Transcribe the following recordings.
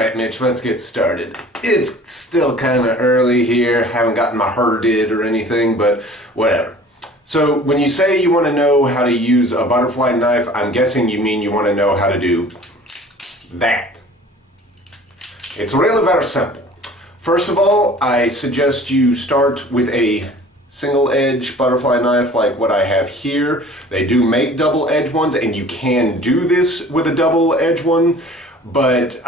Alright, Mitch, let's get started. It's still kind of early here, haven't gotten my hair did or anything, but whatever. So when you say you want to know how to use a butterfly knife, I'm guessing you mean you want to know how to do that. It's really very simple. First of all, I suggest you start with a single edge butterfly knife like what I have here. They do make double edge ones, and you can do this with a double edge one, but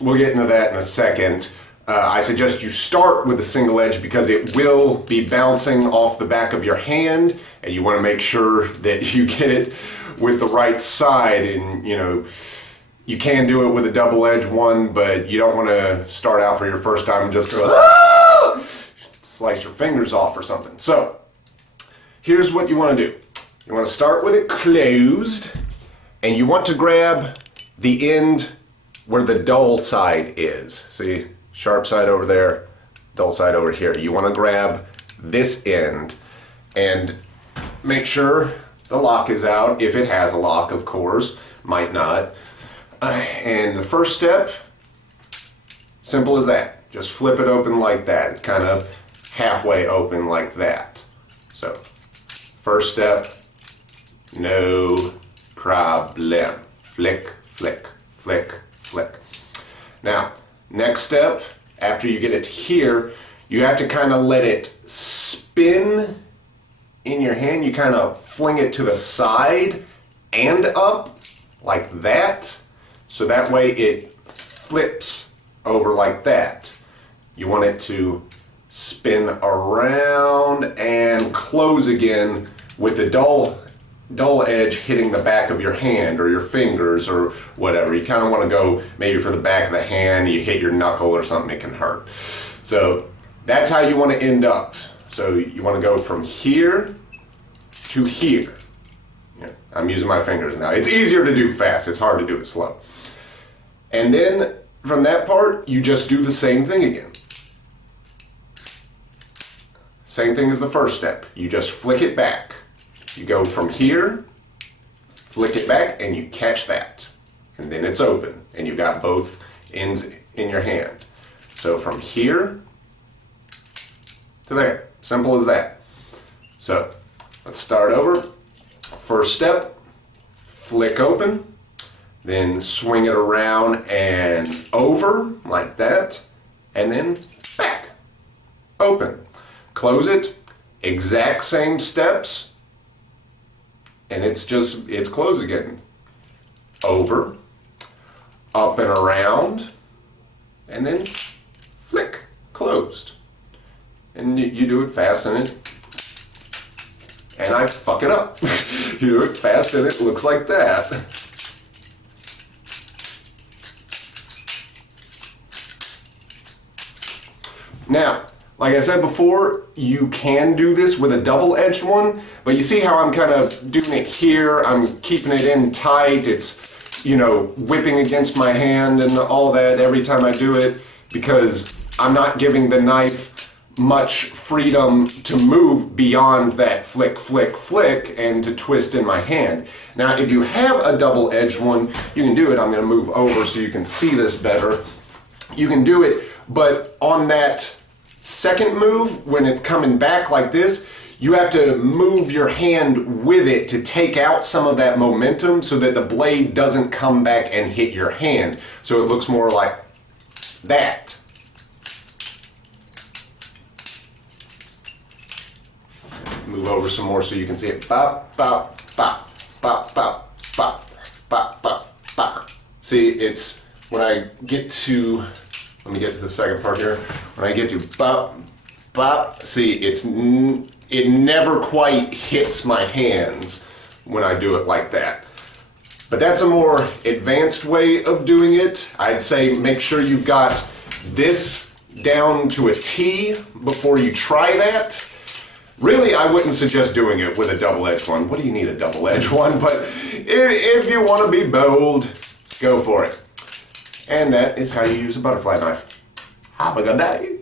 we'll get into that in a second. I suggest you start with a single edge because it will be bouncing off the back of your hand, and you want to make sure that you get it with the right side. And you can do it with a double edge one, but you don't want to start out for your first time and just go slice your fingers off or something. So here's what you want to do. You want to start with it closed, and you want to grab the end where the dull side is. See, sharp side over there, dull side over here. You want to grab this end and make sure the lock is out, if it has a lock, of course, might not. And the first step, simple as that. Just flip it open like that. It's kind of halfway open like that. So, first step, no problem. Flick, flick, flick, flick. Now, next step, after you get it here, you have to kind of let it spin in your hand. You kind of fling it to the side and up like that, so that way it flips over like that. You want it to spin around and close again with the dull edge hitting the back of your hand or your fingers or whatever. You kind of want to go maybe for the back of the hand, you hit your knuckle or something, it can hurt. So that's how you want to end up. So you want to go from here to here. I'm using my fingers now. It's easier to do fast, it's hard to do it slow. And then from that part, you just do the same thing again. Same thing as the first step. You just flick it back. You go from here, flick it back, and you catch that. And then it's open, and you've got both ends in your hand. So from here to there. Simple as that. So let's start over. First step, flick open, then swing it around and over like that, and then back, open. Close it, exact same steps, and it's closed again. Over, up and around, and then flick, closed. And you do it fast and I fuck it up. You do it fast and it looks like that. Now, like I said before, you can do this with a double-edged one, but you see how I'm kind of doing it here, I'm keeping it in tight, it's, whipping against my hand and all that every time I do it, because I'm not giving the knife much freedom to move beyond that flick, flick, flick, and to twist in my hand. Now, if you have a double-edged one, you can do it. I'm going to move over so you can see this better. You can do it, but on that second move, when it's coming back like this, you have to move your hand with it to take out some of that momentum so that the blade doesn't come back and hit your hand. So it looks more like that. Move over some more so you can see it. Bop, bop, bop, bop, bop, bop, bop, bop, bop. See, it's when I get to, let me get to the second part here. When I get to bop, bop, see, it never quite hits my hands when I do it like that. But that's a more advanced way of doing it. I'd say make sure you've got this down to a T before you try that. Really, I wouldn't suggest doing it with a double-edged one. What do you need a double-edged one? But if you want to be bold, go for it. And that is how you use a butterfly knife. Have a good day.